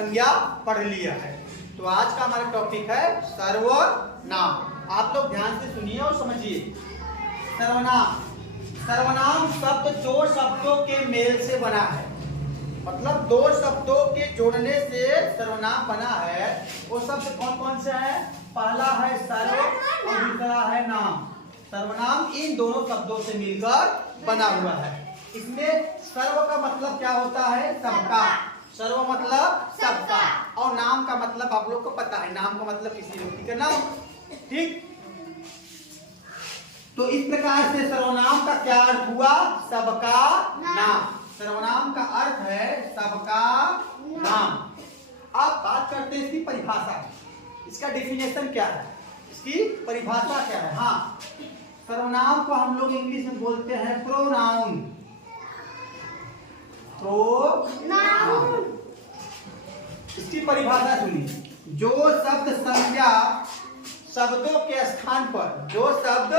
संज्ञा पढ़ लिया है। तो आज का हमारा टॉपिक है सर्वनाम। आप लोग ध्यान से सुनिए और समझिए। सर्वनाम, सर्वनाम शब्द दो शब्दों के मेल से बना है, मतलब दो शब्दों के जोड़ने से सर्वनाम बना है। वो शब्द कौन कौन से है? पहला है सर्व और दूसरा है नाम। सर्वनाम इन दोनों शब्दों से मिलकर बना हुआ है। इसमें सर्व का मतलब क्या होता है? सबका। सर्व मतलब सबका, और नाम का मतलब आप लोग को पता है, नाम का मतलब किसी व्यक्ति का नाम। ठीक, तो इस प्रकार से सर्वनाम का क्या अर्थ हुआ? सबका नाम। सर्वनाम का अर्थ है सबका नाम। अब बात करते हैं इसकी परिभाषा, इसका डेफिनेशन क्या है, इसकी परिभाषा क्या है। हाँ, सर्वनाम को हम लोग इंग्लिश में बोलते हैं प्रोनाउन। प्रोनाउन, इसकी परिभाषा सुनिए। जो शब्द संज्ञा शब्दों के स्थान पर, जो शब्द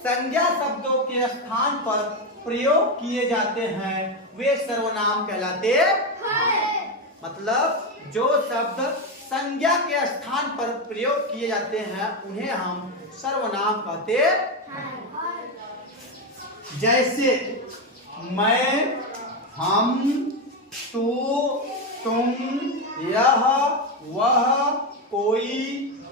संज्ञा शब्दों के स्थान पर प्रयोग किए जाते हैं वे सर्वनाम कहलाते हैं। मतलब जो शब्द संज्ञा के स्थान पर प्रयोग किए जाते हैं उन्हें हम सर्वनाम कहते हैं। जैसे मैं, हम, तू, तुम, यह, वह, कोई,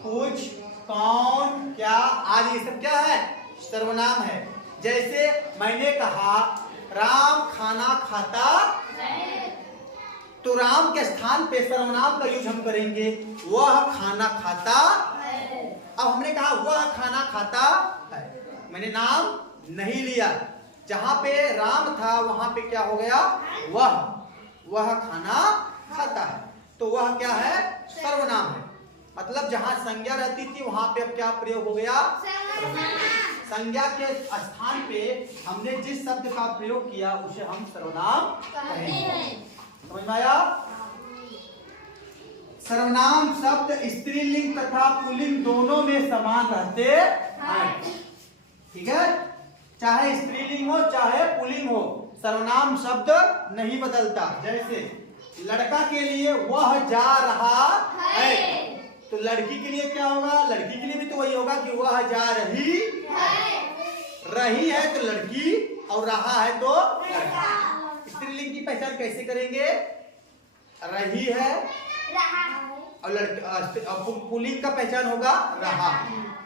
कुछ, कौन, क्या आदि, ये सब क्या है? सर्वनाम है। जैसे मैंने कहा राम खाना खाता है, तो राम के स्थान पे सर्वनाम का यूज हम करेंगे, वह खाना खाता है। अब हमने कहा वह खाना खाता है, मैंने नाम नहीं लिया। जहां पे राम था वहां पे क्या हो गया? वह खाना खाता है। तो वह क्या है? सर्वनाम है। मतलब जहां संज्ञा रहती थी वहां पे अब क्या प्रयोग हो गया? संज्ञा के स्थान पे हमने जिस शब्द का प्रयोग किया उसे हम सर्वनाम कहेंगे। समझ में आया? सर्वनाम शब्द स्त्रीलिंग तथा पुल्लिंग दोनों में समान रहते हैं। ठीक है, चाहे स्त्रीलिंग हो चाहे पुल्लिंग हो, सर्वनाम शब्द नहीं बदलता। जैसे लड़का के लिए वह जा रहा है, तो लड़की के लिए क्या होगा? लड़की के लिए भी तो वही होगा कि वह जा रही है। रही है तो लड़की और रहा है तो लड़का। स्त्रीलिंग की पहचान कैसे करेंगे? रही है और लड़का, पुल्लिंग का पहचान होगा रहा।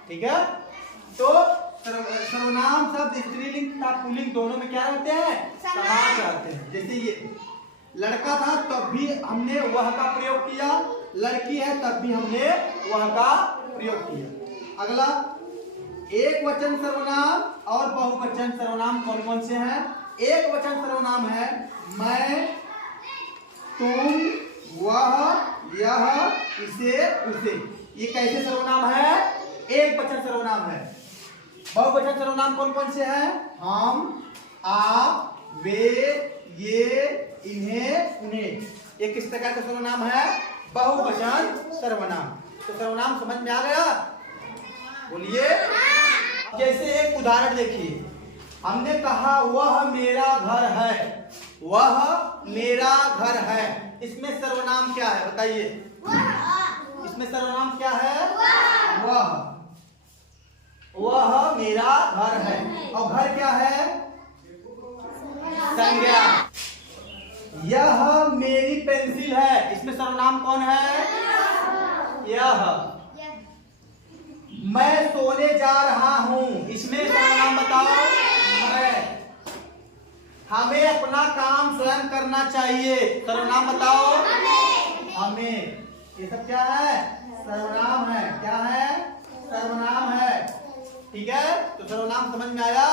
ठीक है, तो सर्वनाम शब्द स्त्रीलिंग तथा पुल्लिंग दोनों में क्या रहते हैं? समान रहते हैं। जैसे ये लड़का था तब भी हमने वह का प्रयोग किया, लड़की है तब भी हमने वह का प्रयोग किया। अगला, एक वचन सर्वनाम और बहुवचन सर्वनाम कौन कौन से हैं? एक वचन सर्वनाम है मैं, तुम, वह, यह, इसे, उसे। ये कैसे सर्वनाम है? एक वचन सर्वनाम है। बहुवचन सर्वनाम कौन कौन से हैं? हम, आप, वे, ये, इन्हें, उन्हें। ये किस प्रकार का सर्वनाम है? बहुवचन सर्वनाम। तो सर्वनाम समझ में आ गया? बोलिए। जैसे एक उदाहरण देखिए, हमने कहा वह मेरा घर है, वह मेरा घर है। इसमें सर्वनाम क्या है बताइए? इसमें सर्वनाम क्या है? वह मेरा घर है। और घर क्या है? संज्ञा। यह मेरी पेंसिल है, इसमें सर्वनाम कौन है? यह। मैं सोने जा रहा हूं, इसमें सर्वनाम बताओ? मैं। हमें अपना काम स्वयं करना चाहिए, सर्वनाम बताओ? हमें। ये सब क्या है? सर्वनाम है। क्या है? सर्वनाम है। ठीक है, तो सर्वनाम समझ में आया?